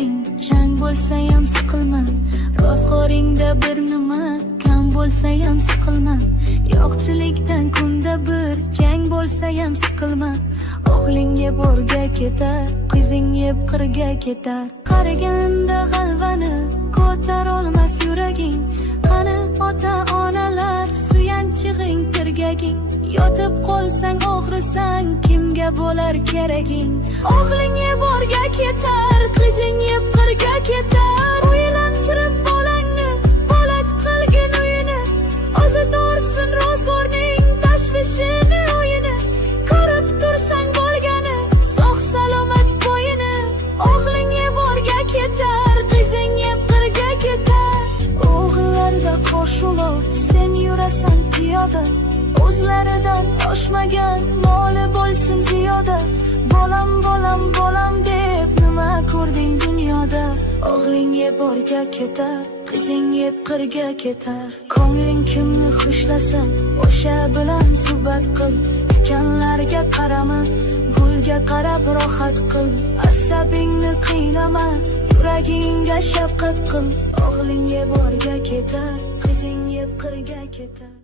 yuraging chang bo'lsa ham siqilma, rostgo'ringda bir nima kam bo'lsa ham siqilma, yo'qchilikdan kunda bir jang bo'lsa ham siqilma, o'g'ling yeb o'rga ketar, qizing yeb qirga ketar, qariganda g'alvani ko'tar olmas yuraging, qani ota-onalar suyanchig'ing tirgaging, yotib qolsang og'risang kimga bo'lar keraging, o'g'ling yeb o'rga ketar, qizing yeb qirga ketar, uylantirib bolangni bolat qilgin uyini, o'zi tortsin ro'zg'orning tashvishini o'yini, ko'rib tursang bo'lgani sog' salomat bo'yini, o'g'ling yeb o'rga ketar, qizing yeb qirga ketar, o'g'illarda qo'shulov sen yurasan piyoda, o'zlaridan oshmagan moli bo'lsin ziyoda, bolam bolam bolam deb nima ko'rding dunyoda, o'g'ling yeb o'rga ketar, qizing yeb qirga ketar, ko'ngling kimni xushlasa o'sha bilan suhbat qil, tikanlarga qarama gulga qarab rohat qil, asabingni qiynama yuragingga shafqat qil, o'g'ling yeb o'rga ketar, qizing yeb qirga ketar.